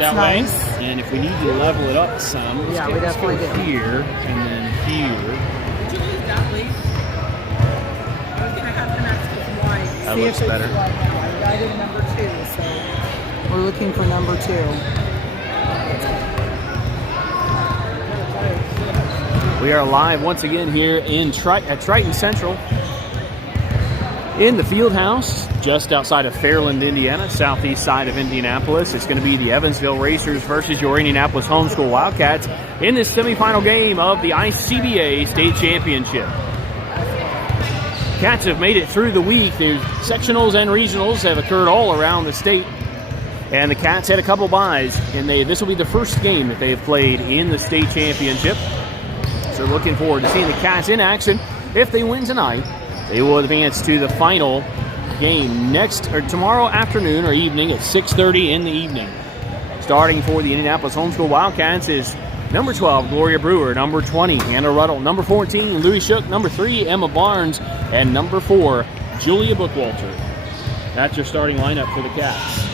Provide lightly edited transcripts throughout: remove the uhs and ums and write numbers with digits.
that nice. way. And if we need to level it up some, let's go here and then here. That looks better. I did number 2, so we're looking for number 2. We are live once again here in at Triton Central in the field house just outside of Fairland, Indiana, southeast side of Indianapolis. It's going to be the Evansville Racers versus your Indianapolis Homeschool Wildcats in this semifinal game of the ICBA State Championship. Cats have made it through the week. Their sectionals and regionals have occurred all around the state. And the Cats had a couple byes, and this will be the first game that they have played in the state championship. So looking forward to seeing the Cats in action. If they win tonight, they will advance to the final game tomorrow afternoon or evening at 6:30 in the evening. Starting for the Indianapolis Homeschool Wildcats is number 12, Gloria Brewer. Number 20, Hannah Ruddle. Number 14, Louis Shook. Number 3, Emma Barnes. And number 4, Julia Bookwalter. That's your starting lineup for the Cats.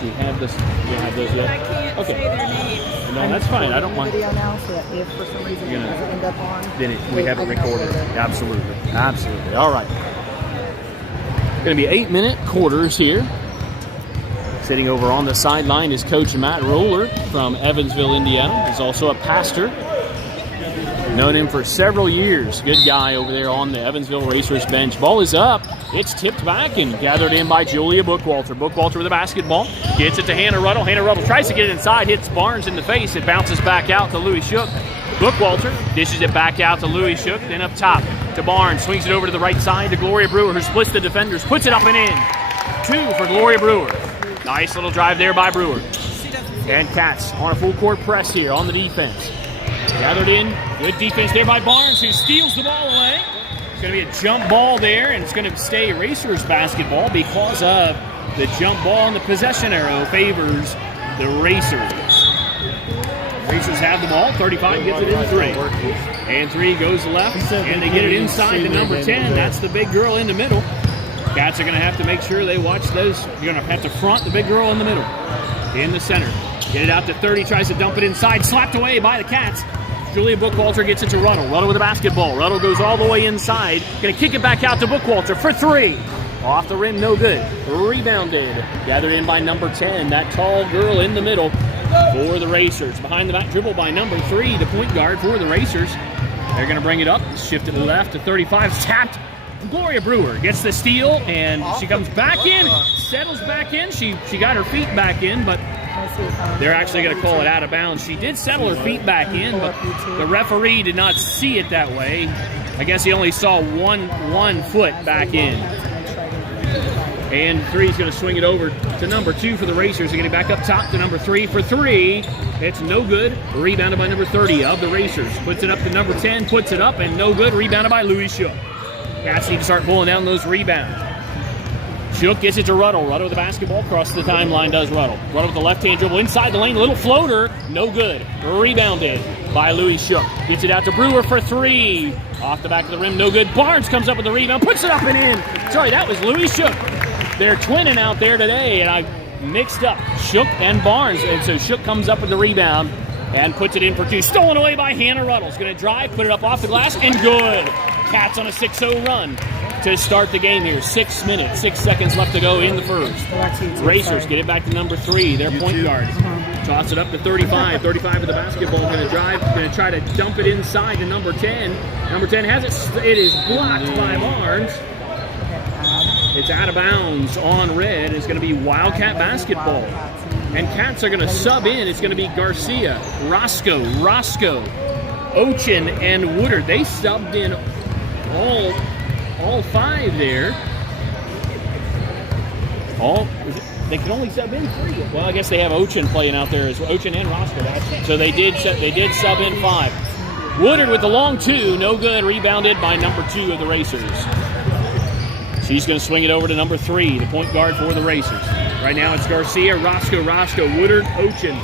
Do you have this? Do you have those yet? I can't say their names. No, that's fine. I don't want. Video now, so that if for some reason it doesn't end up on, then we have it recorded. Absolutely, absolutely. All right. Going to be 8-minute quarters here. Sitting over on the sideline is Coach Matt Roller from Evansville, Indiana. He's also a pastor. Known him for several years. Good guy over there on the Evansville Racers bench. Ball is up. It's tipped back and gathered in by Julia Bookwalter. Bookwalter with the basketball. Gets it to Hannah Ruddle. Hannah Ruddle tries to get it inside. Hits Barnes in the face. It bounces back out to Louis Shook. Bookwalter dishes it back out to Louis Shook. Then up top to Barnes. Swings it over to the right side to Gloria Brewer, who splits the defenders. Puts it up and in. 2 for Gloria Brewer. Nice little drive there by Brewer. And Cats on a full court press here on the defense. Gathered in. Good defense there by Barnes, who steals the ball away. It's going to be a jump ball there, and it's going to stay Racers basketball because of the jump ball, and the possession arrow favors the Racers. Racers have the ball. 35 gets it in 3. And 3 goes left, and they get it inside to number 10. That's the big girl in the middle. Cats are going to have to make sure they watch those. You're going to have to front the big girl in the middle. In the center. Get it out to 30, tries to dump it inside. Slapped away by the Cats. Julia Bookwalter gets it to Ruddle. Ruddle with the basketball. Ruddle goes all the way inside. Going to kick it back out to Bookwalter for 3. Off the rim, no good. Rebounded. Gathered in by number 10. That tall girl in the middle for the Racers. Behind the back dribble by number 3, the point guard for the Racers. They're going to bring it up. Shift it left to 35. Tapped. Gloria Brewer gets the steal, and she comes back in. Settles back in. She got her feet back in, but they're actually going to call it out of bounds. She did settle her feet back in, but the referee did not see it that way. I guess he only saw one foot back in. And 3 is going to swing it over to number 2 for the Racers. They're getting back up top to number 3 for 3. It's no good. Rebounded by number 30 of the Racers. Puts it up to number 10. Puts it up, and no good. Rebounded by Louis Shook. Cats need to start pulling down those rebounds. Shook gets it to Ruddle. Ruddle with the basketball. Across the timeline does Ruddle. Ruddle with the left-hand dribble inside the lane. Little floater. No good. Rebounded by Louis Shook. Gets it out to Brewer for 3. Off the back of the rim. No good. Barnes comes up with the rebound. Puts it up and in. Sorry, that was Louis Shook. They're twinning out there today, and I mixed up Shook and Barnes. And so Shook comes up with the rebound and puts it in for 2. Stolen away by Hannah Ruddle. Is going to drive, put it up off the glass, and good. Cats on a 6-0 run to start the game here. 6 minutes, 6 seconds left to go in the first. Racers get it back to number 3, their point guard. Toss it up to 35. 35 with the basketball. Going to drive, going to try to dump it inside to number 10. Number 10 has it. It is blocked by Barnes. It's out of bounds on red. It's going to be Wildcat basketball. And Cats are going to sub in. It's going to be Garcia, Roscoe, Ochin, and Woodard. They subbed in all 5 there. They can only sub in 3. Well, I guess they have Ochin playing out there as well. Ochin and Roscoe. So they did sub in 5. Woodard with the long 2, no good. Rebounded by number 2 of the Racers. She's going to swing it over to number 3, the point guard for the Racers. Right now it's Garcia, Roscoe, Woodard, Ochin,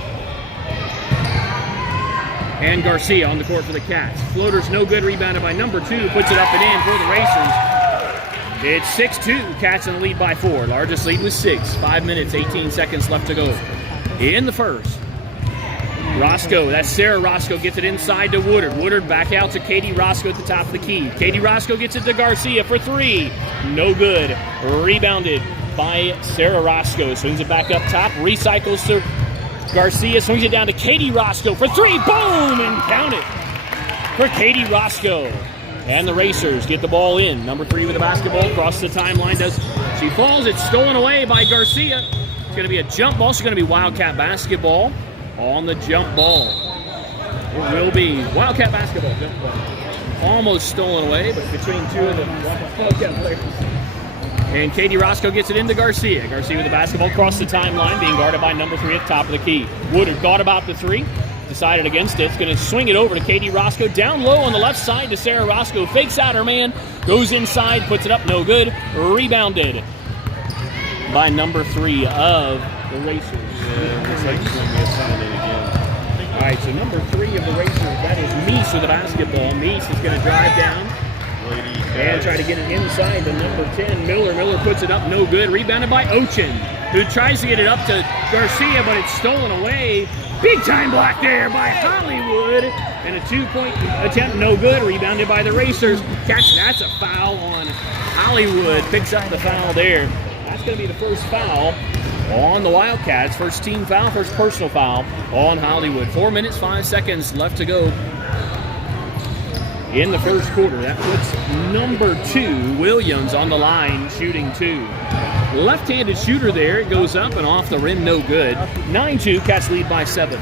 and Garcia on the court for the Cats. Floater's no good, rebounded by number 2, puts it up and in for the Racers. It's 6-2, Cats in the lead by 4. Largest lead was 6. 5 minutes, 18 seconds left to go. in the first. Roscoe, that's Sarah Roscoe, gets it inside to Woodard. Woodard back out to Katie Roscoe at the top of the key. Katie Roscoe gets it to Garcia for 3. No good. Rebounded by Sarah Roscoe. Swings it back up top. Recycles to Garcia. Swings it down to Katie Roscoe for 3. Boom! And count it for Katie Roscoe. And the Racers get the ball in. Number 3 with the basketball. Across the timeline. She falls. It's stolen away by Garcia. It's going to be a jump ball. It's going to be Wildcat basketball. On the jump ball. It will be Wildcat basketball. Jump ball. Almost stolen away, but between two of the Wildcat players. And Katie Roscoe gets it into Garcia. Garcia with the basketball across the timeline, being guarded by number 3 at the top of the key. Woodard thought about the 3. Decided against it. It's going to swing it over to Katie Roscoe. Down low on the left side to Sarah Roscoe. Fakes out her man. Goes inside. Puts it up. No good. Rebounded by number 3 of the Racers. Yeah, looks like it's going to be a penalty again. All right, so number 3 of the Racers, that is Meese with the basketball. Meese is going to drive down and try to get it inside to number 10, Miller. Miller puts it up, no good. Rebounded by Ochin, who tries to get it up to Garcia, but it's stolen away. Big time block there by Hollywood. And a 2-point attempt, no good. Rebounded by the Racers. Catch, that's a foul on Hollywood. Picks up the foul there. That's going to be the first foul on the Wildcats. First team foul, first personal foul on Hollywood. 4 minutes, 5 seconds left to go in the first quarter. That puts number 2, Williams, on the line, shooting 2. Left-handed shooter there. It goes up and off the rim, no good. 9-2, Cats lead by 7.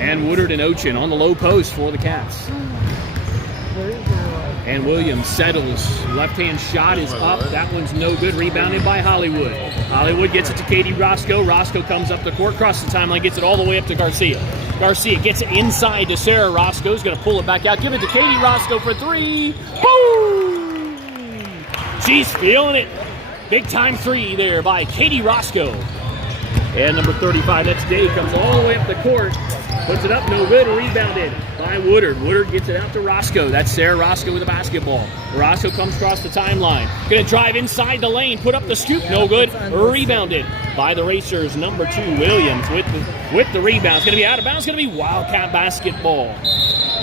And Woodard and Ochin on the low post for the Cats. And Williams settles. Left-hand shot is up. That one's no good. Rebounded by Hollywood. Hollywood gets it to Katie Roscoe. Roscoe comes up the court, crosses the timeline, gets it all the way up to Garcia. Garcia gets it inside to Sarah Roscoe. He's going to pull it back out. Give it to Katie Roscoe for 3. Boom! She's feeling it. Big time 3 there by Katie Roscoe. And number 35, that's Day, comes all the way up the court. Puts it up, no good, rebounded by Woodard. Woodard gets it out to Roscoe. That's Sarah Roscoe with the basketball. Roscoe comes across the timeline. Going to drive inside the lane, put up the scoop, no good. Rebounded by the Racers. Number 2, Williams with the rebound. It's going to be out of bounds. It's going to be Wildcat basketball.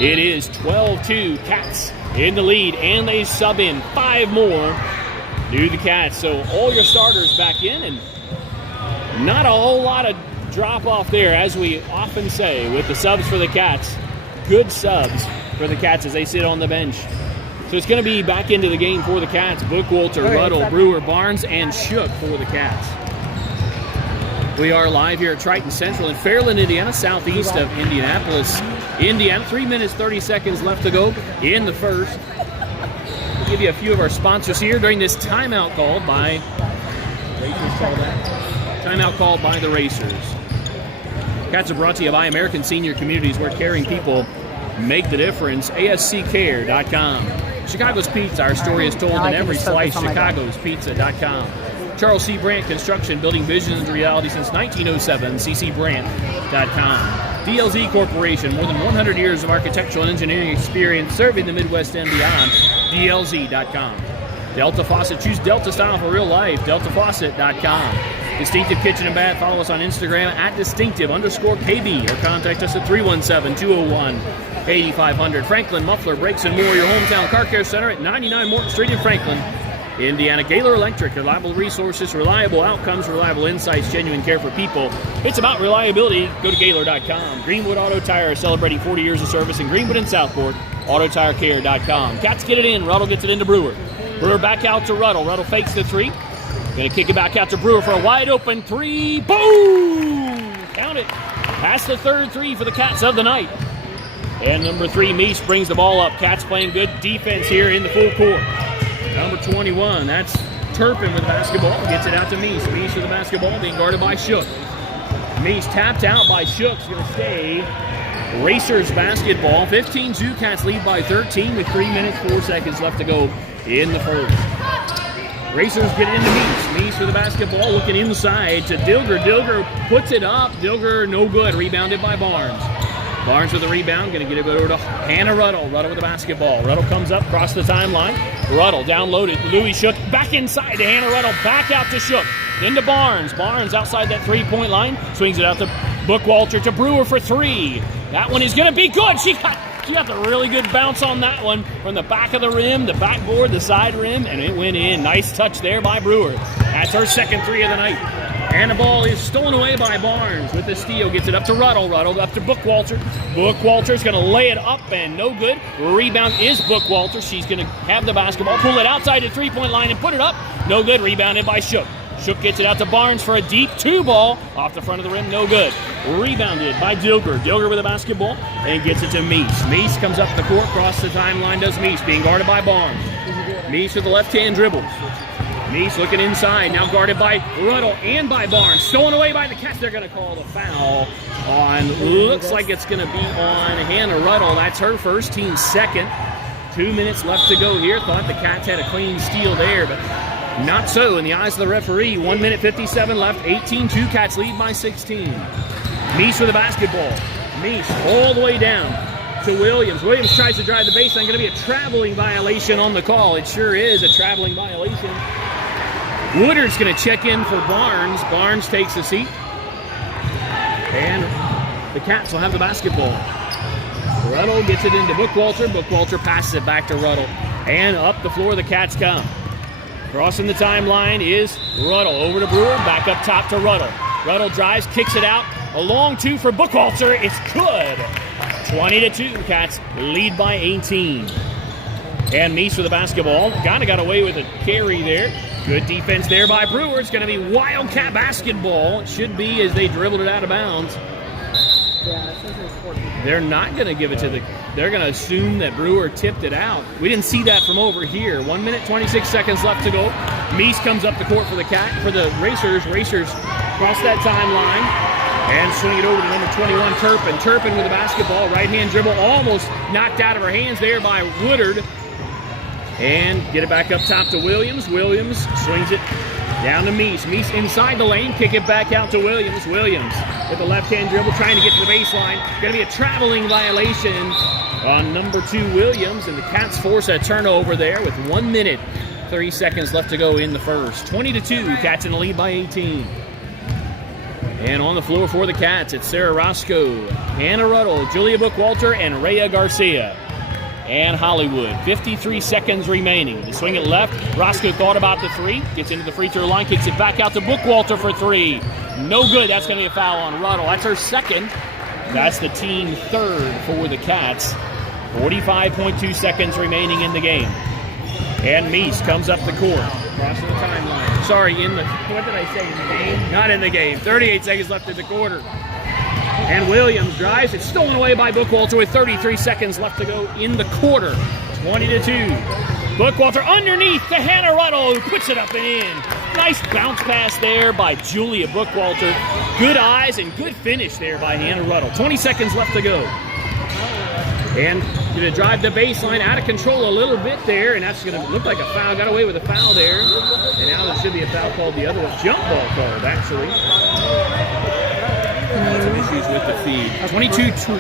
It is 12-2, Cats in the lead, and they sub in 5 more to the Cats. So all your starters back in, and not a whole lot of drop off there, as we often say with the subs for the Cats. Good subs for the Cats as they sit on the bench. So it's going to be back into the game for the Cats. Bookwalter, Ruddle, Brewer, Barnes, and Shook for the Cats. We are live here at Triton Central in Fairland, Indiana, southeast of Indianapolis, Indiana. 3 minutes, 30 seconds left to go in the first. We'll give you a few of our sponsors here during this timeout called by the Racers. Cats are brought to you by American Senior Communities, where caring people make the difference. ASCCare.com. Chicago's Pizza, our story is told in every slice. ChicagosPizza.com. Charles C. Brandt Construction, building visions into reality since 1907. CCBrandt.com. DLZ Corporation, more than 100 years of architectural and engineering experience serving the Midwest and beyond. DLZ.com. Delta Faucet, choose Delta style for real life. DeltaFaucet.com. Distinctive Kitchen and Bath, follow us on Instagram at distinctive_KB or contact us at 317-201-8500. Franklin Muffler, Brakes and More, your hometown car care center at 99 Morton Street in Franklin, Indiana. Gaylor Electric, reliable resources, reliable outcomes, reliable insights, genuine care for people. It's about reliability. Go to Gaylor.com. Greenwood Auto Tire, celebrating 40 years of service in Greenwood and Southport. AutoTireCare.com. Cats get it in. Ruddle gets it into Brewer. Brewer back out to Ruddle. Ruddle fakes the 3. Going to kick it back out to Brewer for a wide open 3. Boom! Count it. That's the third 3 for the Cats of the night. And number 3, Meese, brings the ball up. Cats playing good defense here in the full court. Number 21, that's Turpin with the basketball. Gets it out to Meese. Meese with the basketball, being guarded by Shook. Meese tapped out by Shook. It's going to stay Racers basketball. 15-2, Cats lead by 13 with 3 minutes, 4 seconds left to go in the first. Racers get into Meese. Meese with the basketball, looking inside to Dilger. Dilger puts it up. Dilger, no good. Rebounded by Barnes. Barnes with the rebound, going to get it over to Hannah Ruddle. Ruddle with the basketball. Ruddle comes up, across the timeline. Ruddle downloaded. Louis Shook back inside to Hannah Ruddle. Back out to Shook. Then to Barnes. Barnes outside that three-point line. Swings it out to Bookwalter to Brewer for three. That one is going to be good. She got the really good bounce on that one from the back of the rim, the backboard, the side rim, and it went in. Nice touch there by Brewer. That's her second three of the night. And the ball is stolen away by Barnes with the steal. Gets it up to Ruddle. Ruddle up to Bookwalter. Bookwalter's going to lay it up and no good. Rebound is Bookwalter. She's going to have the basketball, pull it outside the three-point line and put it up. No good. Rebounded by Shook. Shook gets it out to Barnes for a deep two ball. Off the front of the rim, no good. Rebounded by Dilger. Dilger with the basketball and gets it to Meese. Meese comes up the court, across the timeline does Meese, being guarded by Barnes. Meese with the left-hand dribble. Meese looking inside, now guarded by Ruddle and by Barnes. Stolen away by the Cats. They're going to call the foul on, looks like it's going to be on Hannah Ruddle. That's her first, team second. 2 minutes left to go here. Thought the Cats had a clean steal there, but not so in the eyes of the referee. 1 minute 57 left, 18-2. Cats lead by 16. Meese with the basketball. Meese all the way down to Williams. Williams tries to drive the baseline. Going to be a traveling violation on the call. It sure is a traveling violation. Woodard's going to check in for Barnes. Barnes takes a seat. And the Cats will have the basketball. Ruddle gets it into Bookwalter. Bookwalter passes it back to Ruddle. And up the floor the Cats come. Crossing the timeline is Ruddle. Over to Brewer. Back up top to Ruddle. Ruddle drives, kicks it out. A long two for Bookwalter. It's good. 20-2. Cats lead by 18. And Meese with the basketball. Kind of got away with a carry there. Good defense there by Brewer. It's going to be Wildcat basketball. It should be, as they dribbled it out of bounds. They're not going to give it to they're going to assume that Brewer tipped it out. We didn't see that from over here. 1 minute, 26 seconds left to go. Meese comes up the court for the Racers. Racers cross that timeline and swing it over to number 21, Turpin. Turpin with the basketball. Right-hand dribble almost knocked out of her hands there by Woodard. And get it back up top to Williams. Williams swings it down to Meese. Meese inside the lane. Kick it back out to Williams. Williams with the left-hand dribble trying to get to the baseline. Going to be a traveling violation on number 2, Williams. And the Cats force a turnover there with 1 minute, 30 seconds left to go in the first. 20-2. Cats in the lead by 18. And on the floor for the Cats, it's Sarah Roscoe, Hannah Ruddle, Julia Bookwalter, and Rhea Garcia. And Hollywood. 53 seconds remaining. They swing it left. Roscoe thought about the three. Gets into the free throw line. Kicks it back out to Bookwalter for three. No good. That's going to be a foul on Ruddle. That's her second. That's the team third for the Cats. 45.2 seconds remaining in the game. And Meese comes up the court. Crossing the timeline. Sorry, what did I say, in the game? Not in the game. 38 seconds left in the quarter. And Williams drives. It's stolen away by Bookwalter with 33 seconds left to go in the quarter. 20-2. Bookwalter underneath to Hannah Ruddle, who puts it up and in. Nice bounce pass there by Julia Bookwalter. Good eyes and good finish there by Hannah Ruddle. 20 seconds left to go. And going to drive the baseline, out of control a little bit there, and that's going to look like a foul. Got away with a foul there. And now there should be a foul called the other one. Jump ball called, actually. Some issues with the feed.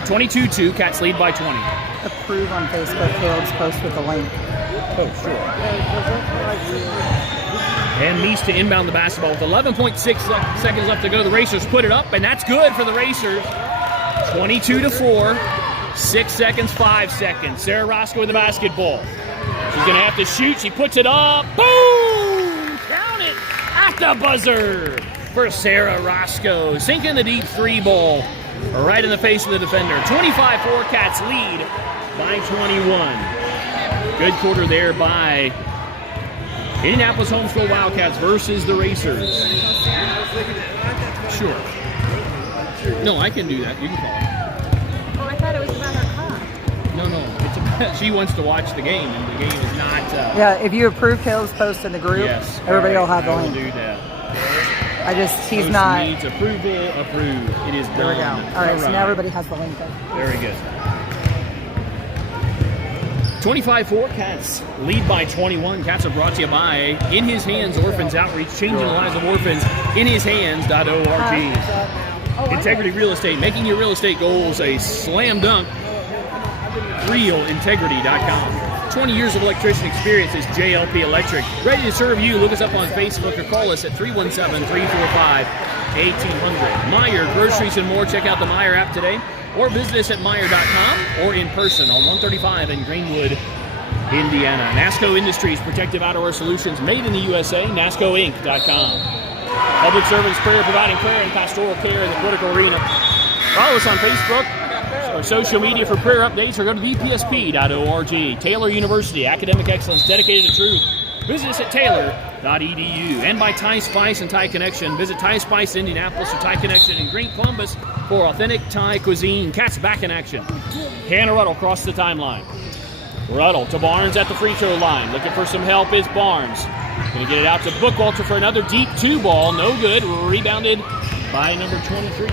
22-2. Cats lead by 20. Approve on Facebook. Caleb's post with the link. Oh, sure. And Meese to inbound the basketball with 11.6 seconds left to go. The Racers put it up, and that's good for the Racers. 22-4. 6 seconds, 5 seconds. Sarah Roscoe with the basketball. She's going to have to shoot. She puts it up. Boom! Count it at the buzzer for Sarah Roscoe. Sinking the deep three ball right in the face of the defender. 25-4. Cats lead by 21. Good quarter there by Indianapolis Homeschool Wildcats versus the Racers. Sure. No, I can do that. You can call it. Oh, I thought it was about her car. No. It's about, she wants to watch the game, and the game is not... yeah, if you approve Caleb's post in the group, yes, everybody will have the I will link. do that. He's Post not... needs approval, approved. It is done. There we go. All right, so now everybody has the link. Very good. 25-4, Cats lead by 21. Cats are brought to you by In His Hands Orphans Outreach, changing the lives of orphans. InHisHands.org. Integrity Real Estate, making your real estate goals a slam dunk. RealIntegrity.com. 20 years of electrician experience is JLP Electric. Ready to serve you. Look us up on Facebook or call us at 317-345-1800. Meyer Groceries and more. Check out the Meyer app today or visit us at Meyer.com or in person on 135 in Greenwood, Indiana. NASCO Industries, Protective Outdoor Solutions, made in the USA, NASCOInc.com. Public servants, prayer, providing prayer and pastoral care in the political arena. Follow us on Facebook or social media for prayer updates or go to vpsp.org. Taylor University, academic excellence dedicated to truth. Visit us at taylor.edu. And by Thai Spice and Thai Connection. Visit Thai Spice in Indianapolis or Thai Connection in Great Columbus for authentic Thai cuisine. Cats back in action. Hannah Ruddle crossed the timeline. Ruddle to Barnes at the free throw line. Looking for some help is Barnes. Going to get it out to Bookwalter for another deep 2 ball. No good. Rebounded by number 23.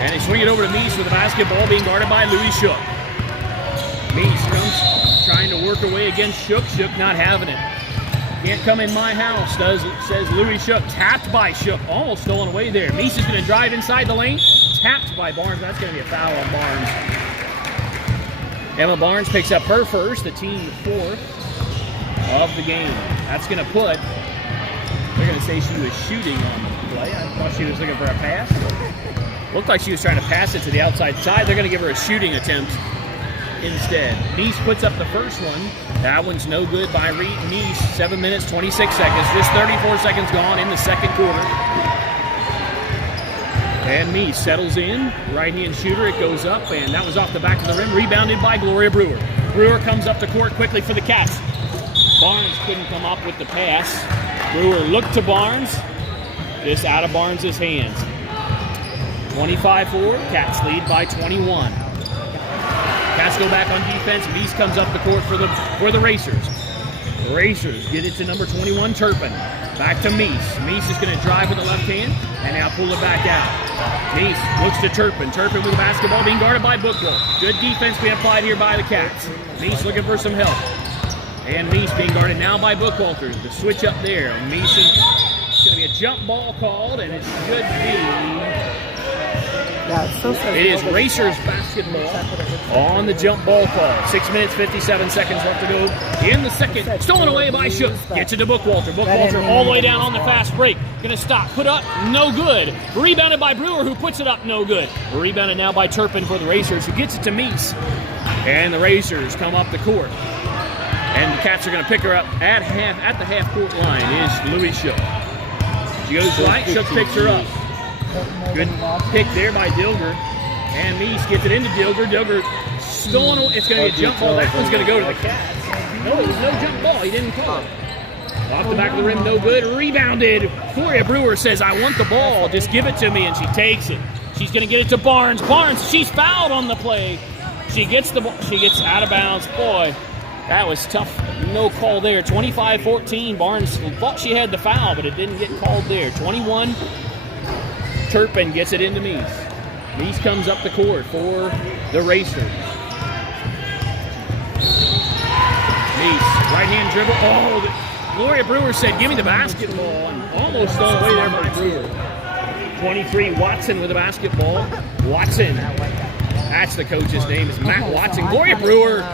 And they swing it over to Meese with the basketball being guarded by Louis Shook. Meese comes trying to work her way against Shook. Shook not having it. Can't come in my house, says Louis Shook. Tapped by Shook. Almost stolen away there. Meese is going to drive inside the lane. Tapped by Barnes. That's going to be a foul on Barnes. Emma Barnes picks up her first, the team 4th of the game. That's going to put, they're going to say she was shooting on the play. I thought she was looking for a pass. Looked like she was trying to pass it to the outside side. They're going to give her a shooting attempt instead. Meese puts up the first one. That one's no good by Meese. 7 minutes, 26 seconds. Just 34 seconds gone in the second quarter. And Meese settles in. Right-hand shooter. It goes up, and that was off the back of the rim. Rebounded by Gloria Brewer. Brewer comes up the court quickly for the Cats. Barnes couldn't come up with the pass. Brewer looked to Barnes. Just out of Barnes' hands. 25-4. Cats lead by 21. Cats go back on defense. Meese comes up the court for the Racers. The Racers get it to number 21, Turpin. Back to Meese. Meese is going to drive with the left hand and now pull it back out. Meese looks to Turpin. Turpin with the basketball being guarded by Bookwell. Good defense being applied here by the Cats. Meese looking for some help. And Meese being guarded now by Bookwalter. The switch up there. Meese is going to be a jump ball called, and it should be... It is Racers basketball on the jump ball call. 6 minutes, 57 seconds left to go in the second. Stolen away by Shook. Gets it to Bookwalter. Bookwalter all the way down on the fast break. Going to stop. Put up. No good. Rebounded by Brewer, who puts it up. No good. Rebounded now by Turpin for the Racers, who gets it to Meese. And the Racers come up the court. And the Cats are going to pick her up at the half-court line is Louis Shook. She goes right. Shook picks her up. Good pick there by Dilger. And Meese gets it into Dilger. Dilger stolen. It's going to be a jump ball. That one's going to go to the Cats. No, it was no jump ball. He didn't call it. Off the back of the rim, no good. Rebounded. Gloria Brewer says, I want the ball. Just give it to me. And she takes it. She's going to get it to Barnes. Barnes, she's fouled on the play. She gets the ball. She gets out of bounds. Boy, that was tough. No call there. 25-14. Barnes thought she had the foul, but it didn't get called there. 21. Turpin gets it into Meese. Meese comes up the court for the Racers. Meese, right-hand dribble. Oh, Gloria Brewer said, give me the basketball. And almost thrown away there by Brewer. 23, Watson with the basketball. Watson. That's the coach's name. It's Matt Watson. Gloria Brewer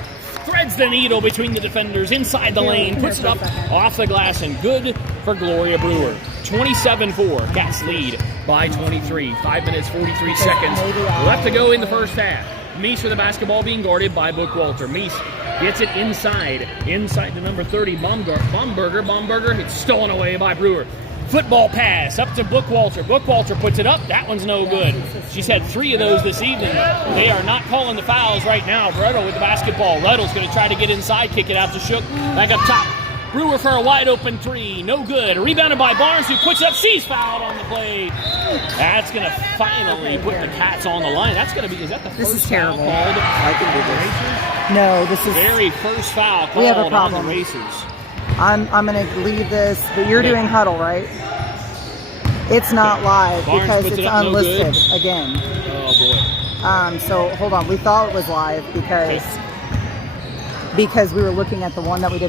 threads the needle between the defenders inside the lane. Puts it up off the glass, and good for Gloria Brewer. 27-4. Cats lead by 23. 5 minutes, 43 seconds left to go in the first half. Meese with the basketball being guarded by Bookwalter. Meese gets it inside to number 30, Baumberger. It's stolen away by Brewer. Football pass up to Bookwalter. Bookwalter puts it up. That one's no good. She's had 3 of those this evening. They are not calling the fouls right now. Ruddle with the basketball. Ruddle's going to try to get inside, kick it out to Shook. Back up top. Brewer for a wide open 3. No good. Rebounded by Barnes, who puts it up. She's fouled on the play. That's going to finally put the Cats on the line. That's going to be, is that the first foul called? I think it is. No, this is... Very first foul called on the Racers. I'm going to leave this, but you're doing huddle, right? It's not live because it's unlisted again. Oh, boy. So, hold on. We thought it was live because we were looking at the one that we did.